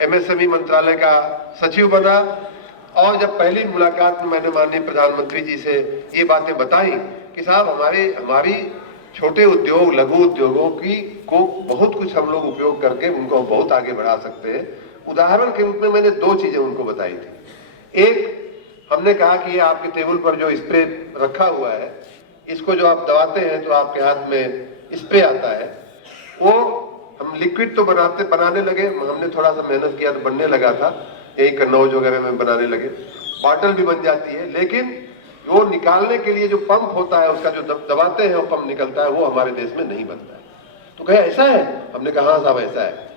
MSME मंत्रालय का सचिव बना और जब पहली मुलाकात में मैंने माननीय प्रधानमंत्री जी से ये बातें बताई कि साहब हमारी छोटे उद्योग, लघु उद्योगों को बहुत कुछ हम लोग उपयोग करके उनको बहुत आगे बढ़ा सकते हैं। उदाहरण के रूप में मैंने 2 चीजें उनको बताई थी। एक, हमने कहा कि ये आपके टेबल पर जो स्प्रे रखा हुआ है, इसको जो आप दबाते हैं तो आपके हाथ में स्प्रे आता है, वो हम लिक्विड तो बनाने लगे, हमने थोड़ा सा मेहनत किया तो बनने लगा था, यही कन्नौज वगैरह में बनाने लगे, बॉटल भी बन जाती है, लेकिन वो निकालने के लिए जो पंप होता है, उसका जो दबाते हैं वो पंप निकलता है, वो हमारे देश में नहीं बनता है। तो कहे ऐसा है? हमने कहा हाँ साहब ऐसा है।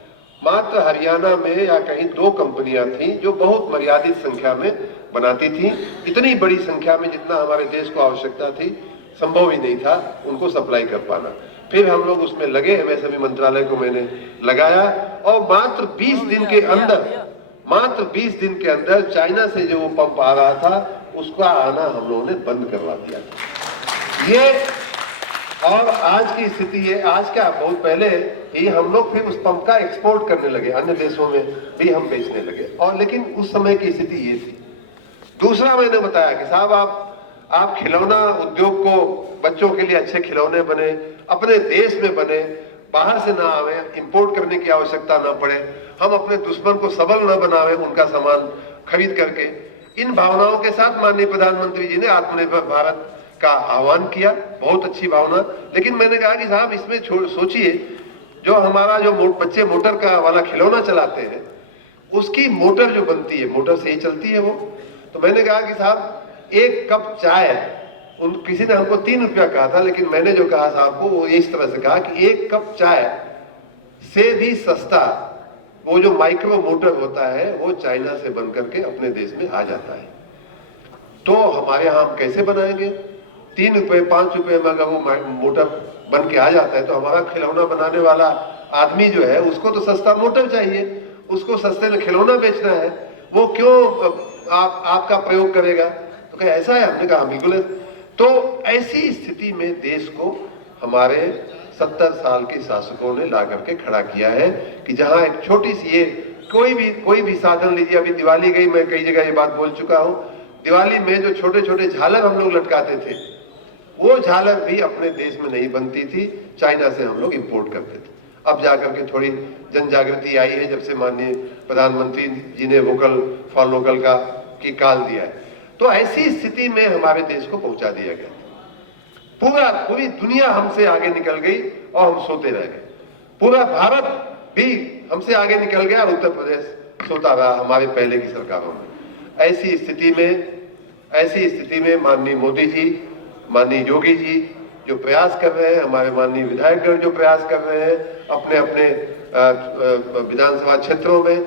मात्र हरियाणा में या कहीं 2 कंपनियां थी जो बहुत मर्यादित संख्या में बनाती थी। इतनी बड़ी संख्या में जितना हमारे देश को आवश्यकता थी, संभव ही नहीं था उनको सप्लाई कर पाना। फिर हम लोग उसमें लगे, एमएसएमई मंत्रालय को मैंने लगाया और मात्र 20 दिन के अंदर चाइना से जो वो पंप आ रहा था उसका आना हम लोगों ने बंद करवा दिया था। ये और आज की स्थिति है, आज क्या बहुत पहले ही हम लोग फिर उस पंप का एक्सपोर्ट करने लगे, अन्य देशों में भी हम बेचने लगे, और लेकिन उस समय की स्थिति ये थी। दूसरा मैंने बताया कि साहब आप खिलौना उद्योग को, बच्चों के लिए अच्छे खिलौने बने, अपने देश में बने, बाहर से ना आवे, इंपोर्ट करने की आवश्यकता ना पड़े, हम अपने दुश्मन को सबल ना बनावे उनका सामान खरीद करके। इन भावनाओं के साथ माननीय प्रधानमंत्री जी ने आत्मनिर्भर भारत का आह्वान किया, बहुत अच्छी भावना। लेकिन मैंने कहा कि साहब इसमें सोचिए, जो हमारा जो बच्चे मोटर का वाला खिलौना चलाते हैं, उसकी मोटर जो बनती है, मोटर से ही चलती है वो। तो मैंने कहा कि साहब 1 कप चाय, किसी ने हमको 3 रुपया कहा था, लेकिन मैंने जो कहा साहब को वो इस तरह से कहा कि 1 कप चाय से भी सस्ता वो जो माइक्रो मोटर होता है वो चाइना से बन करके अपने देश में आ जाता है। तो हमारे यहाँ हम कैसे बनाएंगे? 3 रुपए 5 रुपए में अगर वो मोटर बन के आ जाता है तो हमारा खिलौना बनाने वाला आदमी जो है उसको तो सस्ता मोटर चाहिए, उसको सस्ते में खिलौना बेचना है, वो क्यों आपका प्रयोग करेगा? तो क्या ऐसा है? हमने कहा बिल्कुल। तो ऐसी स्थिति में देश को हमारे 70 साल के शासकों ने ला करके खड़ा किया है कि जहां एक छोटी सी ये कोई भी साधन लीजिए। अभी दिवाली गई, मैं कई जगह ये बात बोल चुका हूं, दिवाली में जो छोटे छोटे झालर हम लोग लटकाते थे, वो झालर भी अपने देश में नहीं बनती थी, चाइना से हम लोग इंपोर्ट करते थे। अब जाकर के थोड़ी जन जागृति आई है, जब से माननीय प्रधानमंत्री जी ने वोकल फॉर लोकल की काल दिया है। तो ऐसी स्थिति में हमारे देश को पहुंचा दिया गया। पूरी दुनिया हमसे आगे निकल गई और हम सोते रह गए। पूरा भारत भी हमसे आगे निकल गया और उत्तर प्रदेश सोता रहा हमारे पहले की सरकारों में। ऐसी स्थिति में माननीय मोदी जी, माननीय योगी जी जो प्रयास कर रहे हैं, हमारे माननीय विधायकगण जो प्रयास कर रहे हैं अपने अपने विधानसभा क्षेत्रों में,